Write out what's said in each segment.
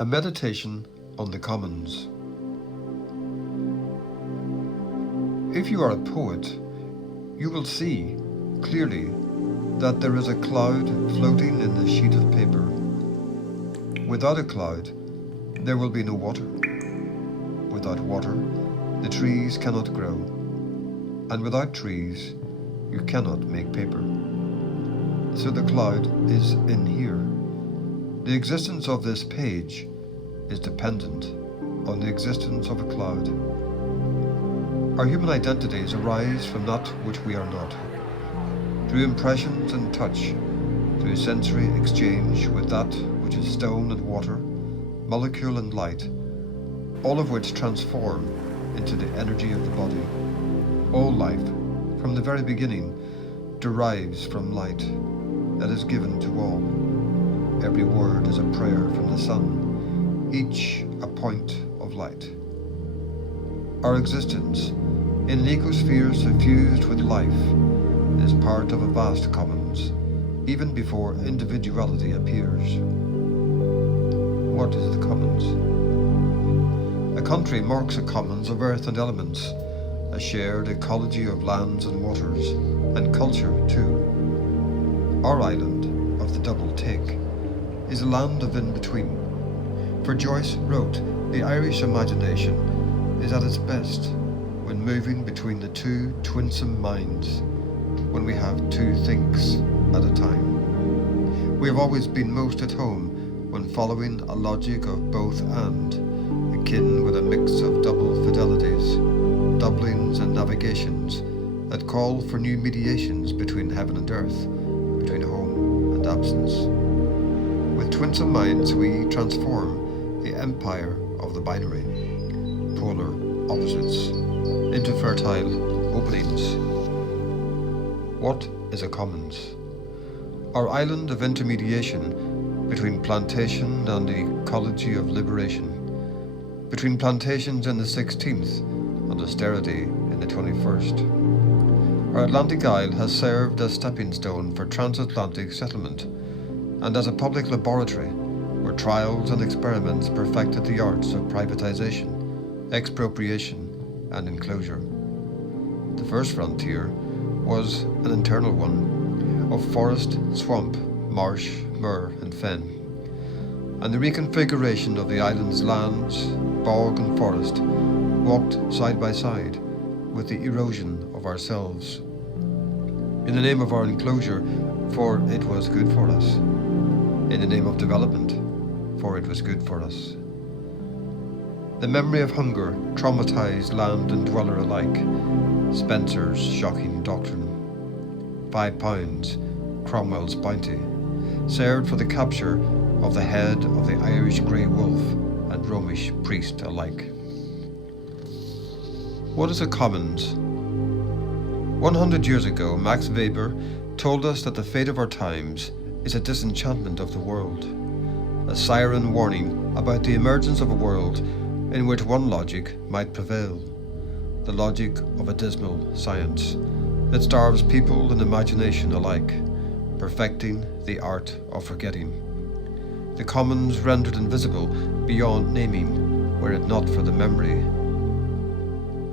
A meditation on the commons. If you are a poet, you will see clearly that there is a cloud floating in the sheet of paper. Without a cloud, there will be no water. Without water, the trees cannot grow. And without trees, you cannot make paper. So the cloud is in here. The existence of this page is dependent on the existence of a cloud. Our human identities arise from that which we are not. Through impressions and touch, through sensory exchange with that which is stone and water, molecule and light, all of which transform into the energy of the body. All life, from the very beginning, derives from light that is given to all. Every word is a prayer from the sun, each a point of light. Our existence, in an ecosphere suffused with life, is part of a vast commons, even before individuality appears. What is the commons? A country marks a commons of earth and elements, a shared ecology of lands and waters, and culture too. Our island of the double take is a land of in-between. For Joyce wrote, the Irish imagination is at its best when moving between the two twinsome minds, when we have two thinks at a time. We have always been most at home when following a logic of both and, akin with a mix of double fidelities, doublings and navigations that call for new mediations between heaven and earth, between home and absence. With twinsome minds we transform the empire of the binary, polar opposites, into fertile openings. What is a commons? Our island of intermediation between plantation and the ecology of liberation, between plantations in the 16th and austerity in the 21st. Our Atlantic Isle has served as stepping stone for transatlantic settlement, and as a public laboratory where trials and experiments perfected the arts of privatization, expropriation, and enclosure. The first frontier was an internal one of forest, swamp, marsh, moor, and fen, and the reconfiguration of the island's lands, bog and forest walked side by side with the erosion of ourselves. In the name of our enclosure, for it was good for us. In the name of development, for it was good for us. The memory of hunger traumatized land and dweller alike. Spencer's shocking doctrine. £5, Cromwell's bounty, served for the capture of the head of the Irish grey wolf and Romish priest alike. What is a commons? 100 years ago, Max Weber told us that the fate of our times is a disenchantment of the world, a siren warning about the emergence of a world in which one logic might prevail, the logic of a dismal science that starves people and imagination alike, perfecting the art of forgetting. The commons rendered invisible beyond naming, were it not for the memory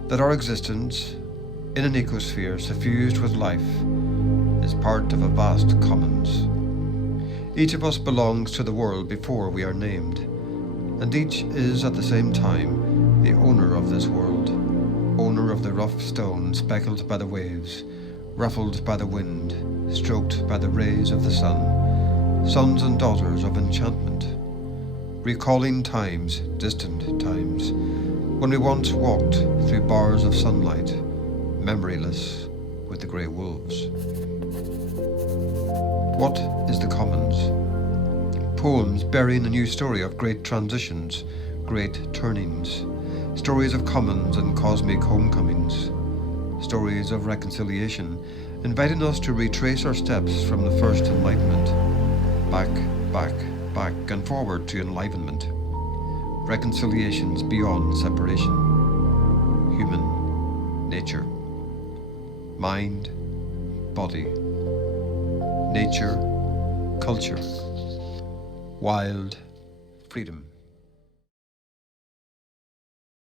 that our existence in an ecosphere suffused with life is part of a vast commons. Each of us belongs to the world before we are named, and each is at the same time the owner of this world, owner of the rough stone speckled by the waves, ruffled by the wind, stroked by the rays of the sun, sons and daughters of enchantment, recalling times, distant times, when we once walked through bars of sunlight, memoryless with the grey wolves. What is the commons? Poems burying a new story of great transitions, great turnings, stories of commons and cosmic homecomings, stories of reconciliation, inviting us to retrace our steps from the first enlightenment, back and forward to enlivenment, reconciliations beyond separation, human nature, mind, body, nature, culture, wild freedom.